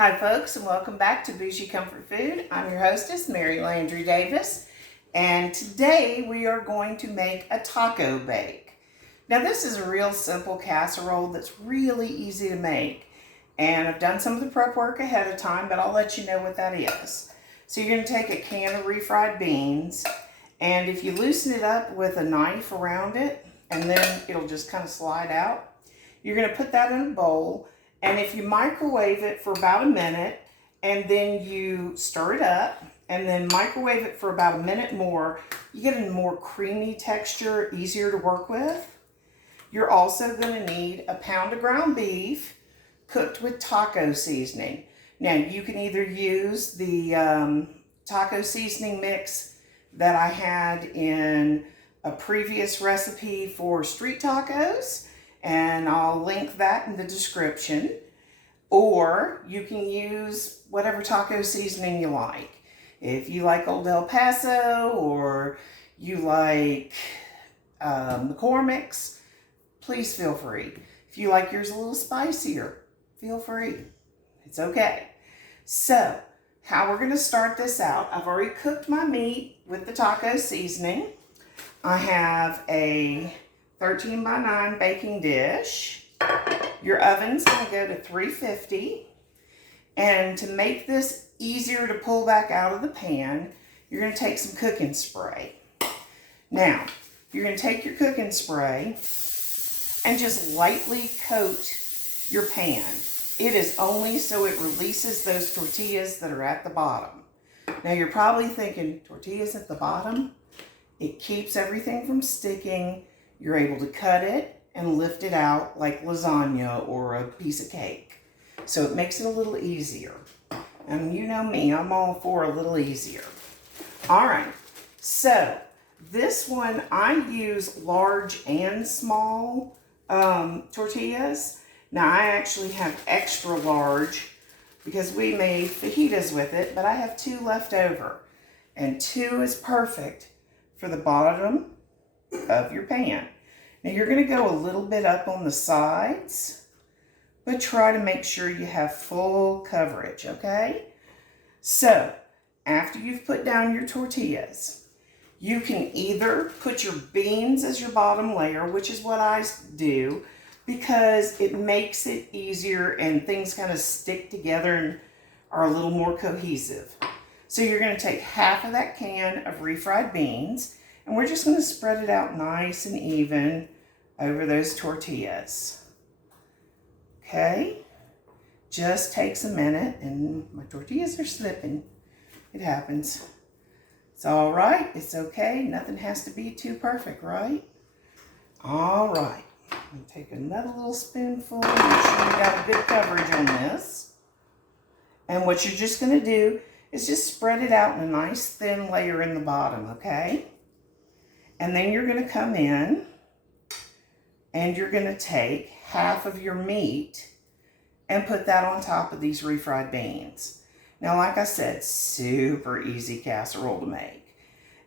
Hi folks, and welcome back to Bougie Comfort Food. I'm your hostess, Mary Landry Davis, and today we are going to make a taco bake. Now this is a real simple casserole that's really easy to make, and I've done some of the prep work ahead of time, but I'll let you know what that is. So you're going to take a can of refried beans, and if you loosen it up with a knife around it, and then it'll just kind of slide out, you're going to put that in a bowl. And if you microwave it for about a minute, and then you stir it up, and then microwave it for about a minute more, you get a more creamy texture, easier to work with. You're also going to need a pound of ground beef cooked with taco seasoning. Now, you can either use the taco seasoning mix that I had in a previous recipe for street tacos, and I'll link that in the description. Or you can use whatever taco seasoning you like. If you like Old El Paso or you like McCormick's, please feel free. If you like yours a little spicier, feel free. It's okay. So, how we're going to start this out, I've already cooked my meat with the taco seasoning. I have a 13 by 9 baking dish. Your oven's going to go to 350. And to make this easier to pull back out of the pan, you're going to take some cooking spray. Now, you're going to take your cooking spray and just lightly coat your pan. It is only so it releases those tortillas that are at the bottom. Now, you're probably thinking, tortillas at the bottom? It keeps everything from sticking. You're able to cut it and lift it out like lasagna or a piece of cake. So it makes it a little easier. And you know me, I'm all for a little easier. All right, so this one I use large and small tortillas. Now I actually have extra large because we made fajitas with it, but I have 2 left over. And 2 is perfect for the bottom of your pan. Now you're going to go a little bit up on the sides, but try to make sure you have full coverage, okay? So after you've put down your tortillas, you can either put your beans as your bottom layer, which is what I do, because it makes it easier and things kind of stick together and are a little more cohesive. So you're going to take half of that can of refried beans, and we're just going to spread it out nice and even over those tortillas. Okay? Just takes a minute, and my tortillas are slipping. It happens. It's all right. It's okay. Nothing has to be too perfect, right? All right. I'm going to take another little spoonful. Make sure you got a good coverage on this. And what you're just going to do is just spread it out in a nice thin layer in the bottom, okay? And then you're going to come in and you're going to take half of your meat and put that on top of these refried beans. Now, like I said, super easy casserole to make.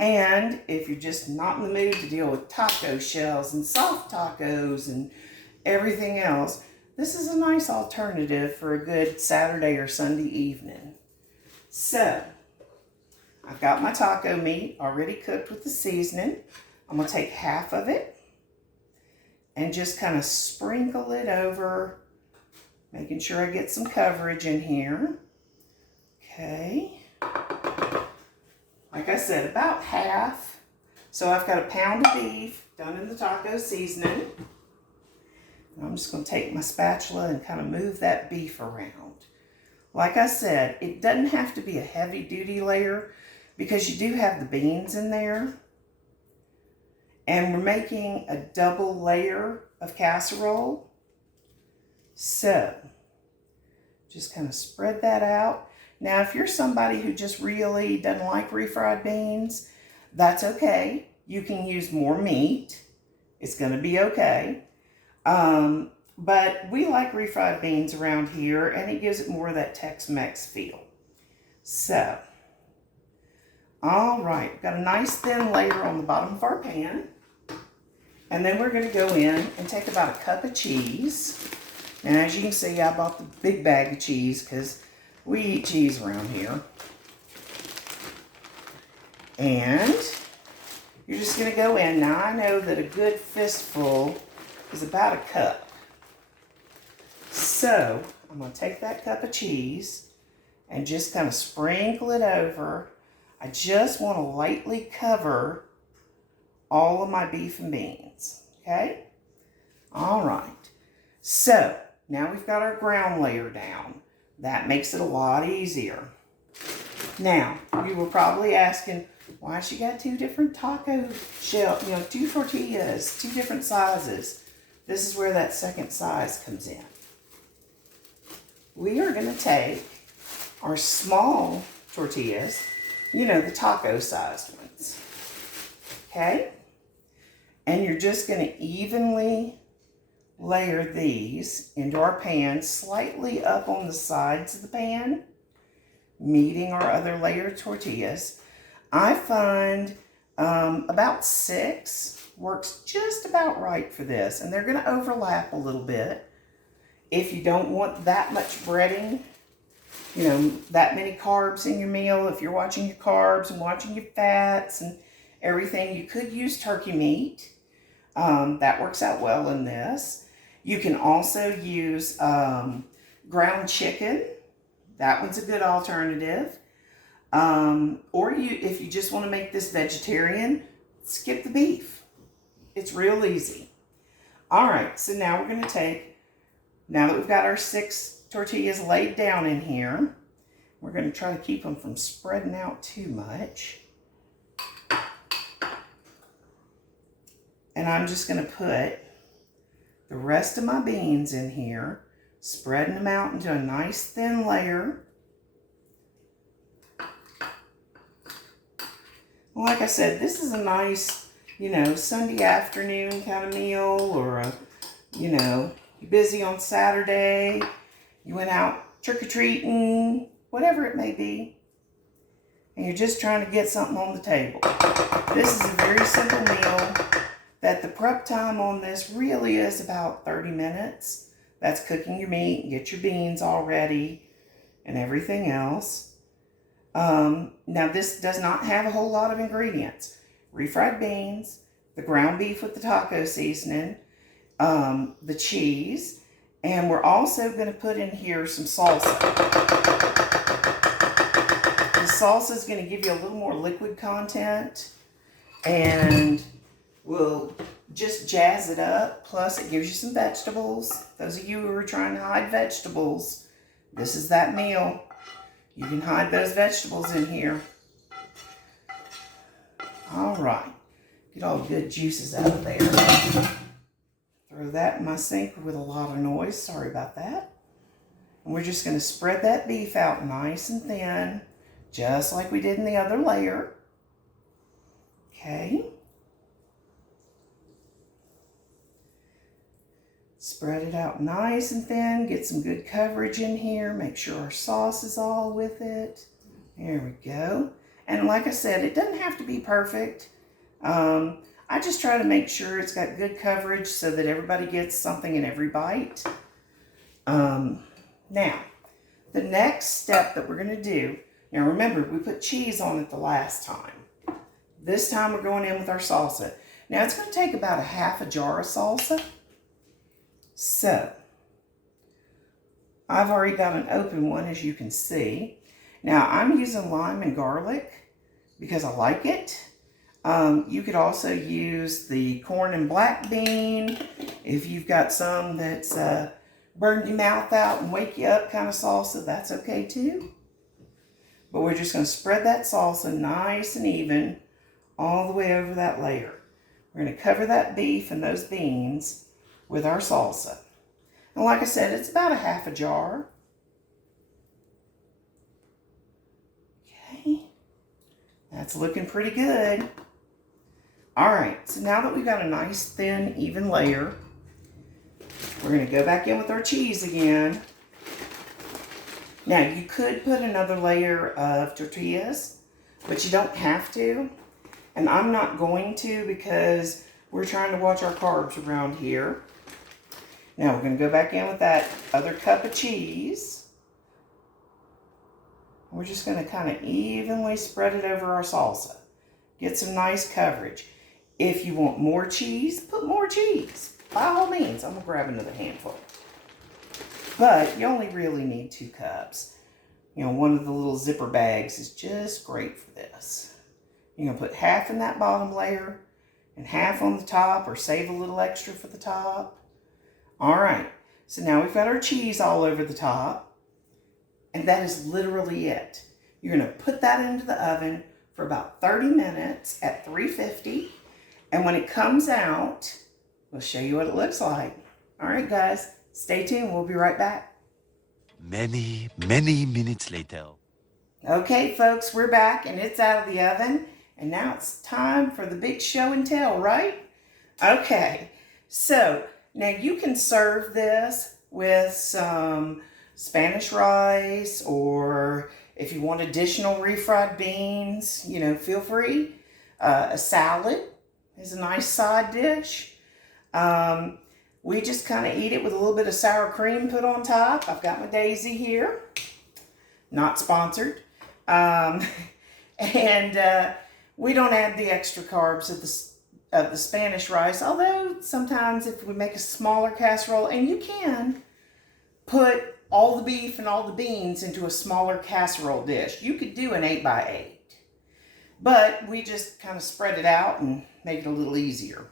And if you're just not in the mood to deal with taco shells and soft tacos and everything else, this is a nice alternative for a good Saturday or Sunday evening. So, I've got my taco meat already cooked with the seasoning. I'm going to take half of it and just kind of sprinkle it over, making sure I get some coverage in here. Okay. Like I said, about half. So I've got a pound of beef done in the taco seasoning. And I'm just going to take my spatula and kind of move that beef around. Like I said, it doesn't have to be a heavy-duty layer because you do have the beans in there. And we're making a double layer of casserole. So, just kind of spread that out. Now, if you're somebody who just really doesn't like refried beans, that's okay. You can use more meat. It's going to be okay. But we like refried beans around here, and it gives it more of that Tex-Mex feel. So, all right, got a nice thin layer on the bottom of our pan. And then we're going to go in and take about a cup of cheese. And as you can see, I bought the big bag of cheese because We eat cheese around here. And you're just going to go in. Now, I know that a good fistful is about a cup. So, I'm going to take that cup of cheese and just kind of sprinkle it over. I just want to lightly cover all of my beef and beans. Okay? All right. So, now we've got our ground layer down. That makes it a lot easier. Now, you were probably asking, why she got two different taco shell, two tortillas, two different sizes. This is where that second size comes in. We are going to take our small tortillas, the taco sized ones. Okay? And you're just going to evenly layer these into our pan, slightly up on the sides of the pan, meeting our other layered tortillas. I find about 6 works just about right for this, and they're going to overlap a little bit. If you don't want that much breading, that many carbs in your meal, if you're watching your carbs and watching your fats and everything, you could use turkey meat. That works out well in this. You can also use ground chicken. That one's a good alternative. Or if you just want to make this vegetarian, skip the beef. It's real easy. All right, so now we're going to take, now that we've got our 6 tortillas laid down in here, we're going to try to keep them from spreading out too much. And I'm just going to put the rest of my beans in here, spreading them out into a nice thin layer. Like I said, this is a nice, Sunday afternoon kind of meal, or you're busy on Saturday, you went out trick-or-treating, whatever it may be, and you're just trying to get something on the table. This is a very simple meal that the prep time on this really is about 30 minutes. That's cooking your meat and get your beans all ready and everything else. Now this does not have a whole lot of ingredients. Refried beans, the ground beef with the taco seasoning, the cheese, and we're also going to put in here some salsa. The salsa is going to give you a little more liquid content and will just jazz it up. Plus it gives you some vegetables. Those of you who are trying to hide vegetables, this is that meal. You can hide those vegetables in here. All right. Get all the good juices out of there. Throw that in my sink with a lot of noise. Sorry about that. And we're just going to spread that beef out nice and thin, just like we did in the other layer. Okay. Spread it out nice and thin. Get some good coverage in here. Make sure our sauce is all with it. There we go. And like I said, it doesn't have to be perfect. I just try to make sure it's got good coverage so that everybody gets something in every bite. Now, the next step that we're going to do, now remember, we put cheese on it the last time. This time we're going in with our salsa. Now, it's going to take about a half a jar of salsa. So, I've already got an open one, as you can see. Now, I'm using lime and garlic because I like it. You could also use the corn and black bean if you've got some that's burn your mouth out and wake you up kind of salsa. That's okay too. But we're just going to spread that salsa nice and even all the way over that layer. We're going to cover that beef and those beans with our salsa. And like I said, it's about a half a jar. Okay. That's looking pretty good. All right, so now that we've got a nice, thin, even layer, we're going to go back in with our cheese again. Now, you could put another layer of tortillas, but you don't have to. And I'm not going to because we're trying to watch our carbs around here. Now, we're going to go back in with that other cup of cheese. We're just going to kind of evenly spread it over our salsa. Get some nice coverage. If you want more cheese, put more cheese. By all means, I'm going to grab another handful. But you only really need 2 cups. You know, one of the little zipper bags is just great for this. You're going to put half in that bottom layer and half on the top, or save a little extra for the top. All right, so now we've got our cheese all over the top, and that is literally it. You're going to put that into the oven for about 30 minutes at 350, and when it comes out, we'll show you what it looks like. All right, guys, stay tuned. We'll be right back. Many, many minutes later. Okay, folks, we're back, and it's out of the oven. And now it's time for the big show and tell, right? Okay, so now you can serve this with some Spanish rice, or if you want additional refried beans, you know, feel free. A salad is a nice side dish. We just kind of eat it with a little bit of sour cream put on top. I've got my Daisy here. Not sponsored. We don't add the extra carbs of the Spanish rice, although sometimes if we make a smaller casserole, and you can put all the beef and all the beans into a smaller casserole dish. You could do an 8x8, but we just kind of spread it out and make it a little easier.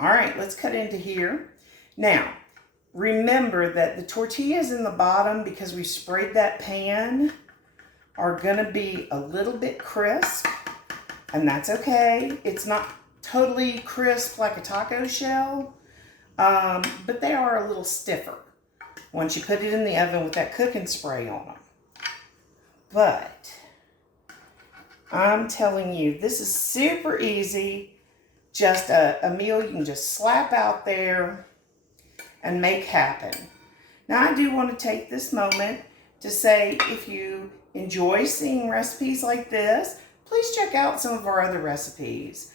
All right, let's cut into here. Now, remember that the tortillas in the bottom, because we sprayed that pan, are gonna be a little bit crisp. And that's okay. It's not totally crisp like a taco shell, but they are a little stiffer once you put it in the oven with that cooking spray on them. But I'm telling you, this is super easy. Just a meal you can just slap out there and make happen. Now, I do want to take this moment to say, if you enjoy seeing recipes like this, please check out some of our other recipes.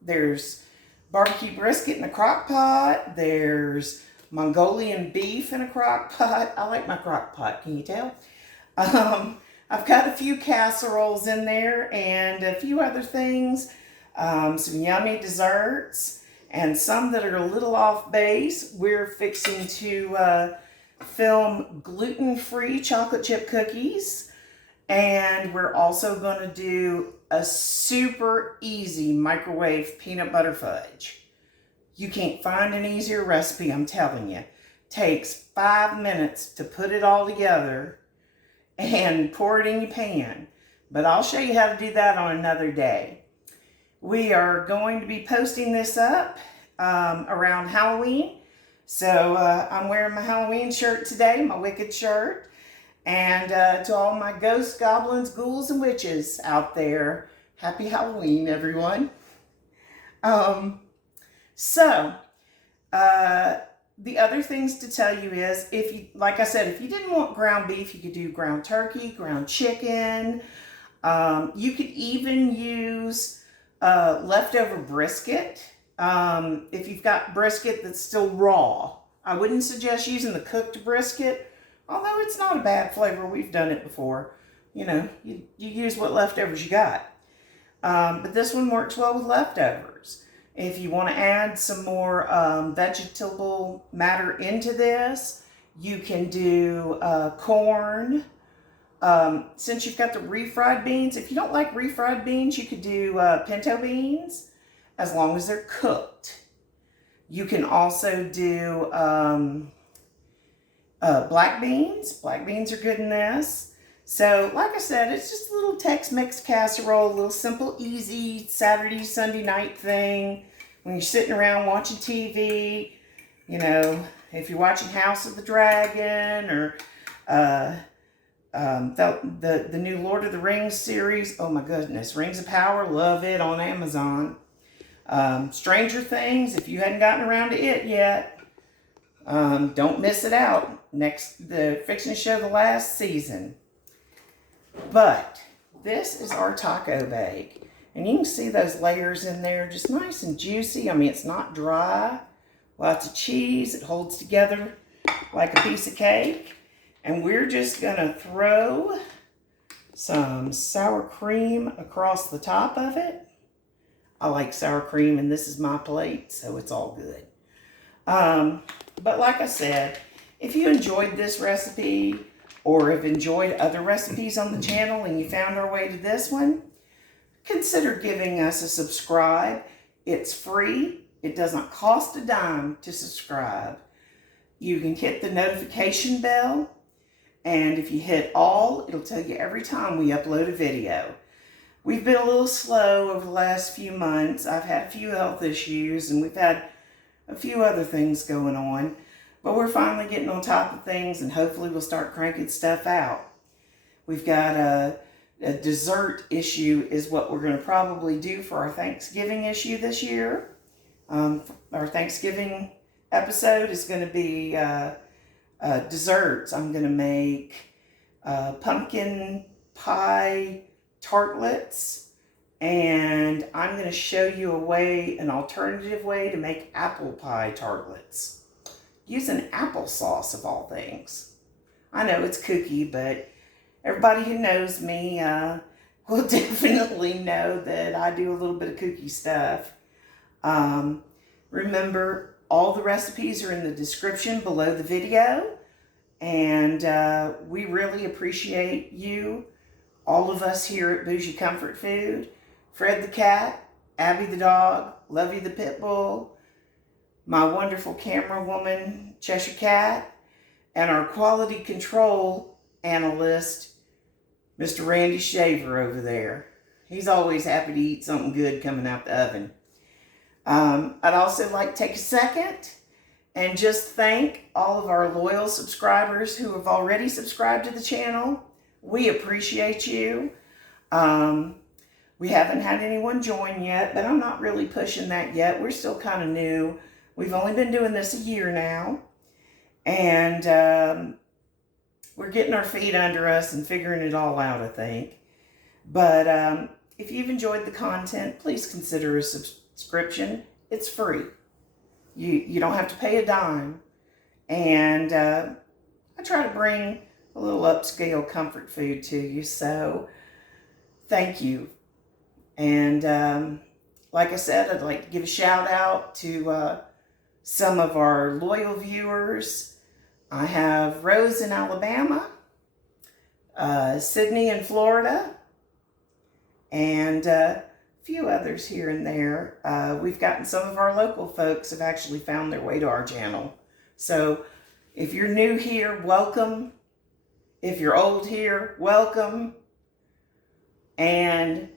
There's barbecue brisket in a crock pot. There's Mongolian beef in a crock pot. I like my crock pot, can you tell? I've got a few casseroles in there and a few other things. Some yummy desserts and some that are a little off base. We're fixing to film gluten-free chocolate chip cookies. And we're also going to do a super easy microwave peanut butter fudge. You can't find an easier recipe, I'm telling you. Takes 5 minutes to put it all together and pour it in your pan. But I'll show you how to do that on another day. We are going to be posting this up around Halloween. So I'm wearing my Halloween shirt today, my Wicked shirt. And to all my ghosts, goblins, ghouls, and witches out there, happy Halloween, everyone. The other things to tell you is, if you, like I said, if you didn't want ground beef, you could do ground turkey, ground chicken. You could even use leftover brisket. If you've got brisket that's still raw, I wouldn't suggest using the cooked brisket. Although it's not a bad flavor, we've done it before. You know, you use what leftovers you got. But this one works well with leftovers. If you want to add some more vegetable matter into this, you can do corn. Since you've got the refried beans, if you don't like refried beans, you could do pinto beans, as long as they're cooked. You can also do black beans. Black beans are good in this. So, like I said, it's just a little Tex-Mex casserole, a little simple, easy Saturday, Sunday night thing. When you're sitting around watching TV, you know, if you're watching House of the Dragon or the new Lord of the Rings series. Oh my goodness, Rings of Power, love it on Amazon. Stranger Things, if you hadn't gotten around to it yet, don't miss it out. They're fixing to show the last season. But this is our taco bake. And you can see those layers in there, just nice and juicy. I mean, it's not dry. Lots of cheese. It holds together like a piece of cake. And we're just gonna throw some sour cream across the top of it. I like sour cream, and this is my plate, so it's all good. But like I said, if you enjoyed this recipe or have enjoyed other recipes on the channel and you found our way to this one, consider giving us a subscribe. It's free. It doesn't cost a dime to subscribe. You can hit the notification bell, and if you hit all, it'll tell you every time we upload a video. We've been a little slow over the last few months. I've had a few health issues, and we've had a few other things going on. But we're finally getting on top of things, and hopefully we'll start cranking stuff out. We've got a dessert issue is what we're going to probably do for our Thanksgiving issue this year. Our Thanksgiving episode is going to be desserts. I'm going to make pumpkin pie tartlets, and I'm going to show you an alternative way to make apple pie tartlets using applesauce of all things. I know it's kooky, but everybody who knows me will definitely know that I do a little bit of kooky stuff. Remember, all the recipes are in the description below the video, and we really appreciate you, all of us here at Bougie Comfort Food. Fred the cat, Abby the dog, Lovey the pit bull, my wonderful camera woman, Cheshire Cat, and our quality control analyst, Mr. Randy Shaver over there. He's always happy to eat something good coming out the oven. I'd also like to take a second and just thank all of our loyal subscribers who have already subscribed to the channel. We appreciate you. We haven't had anyone join yet, but I'm not really pushing that yet. We're still kind of new. We've only been doing this a year now, and we're getting our feet under us and figuring it all out, I think. But if you've enjoyed the content, please consider a subscription. It's free. You don't have to pay a dime. And I try to bring a little upscale comfort food to you, so thank you. And like I said, I'd like to give a shout out to some of our loyal viewers. I have Rose in Alabama, Sydney in Florida, and a few others here and there. We've gotten some of our local folks have actually found their way to our channel. So if you're new here, welcome. If you're old here, welcome. And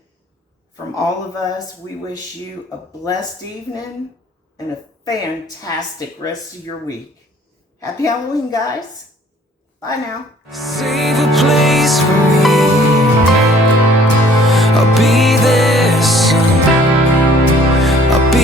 from all of us, we wish you a blessed evening and a fantastic rest of your week. Happy Halloween, guys. Bye now. Save a place.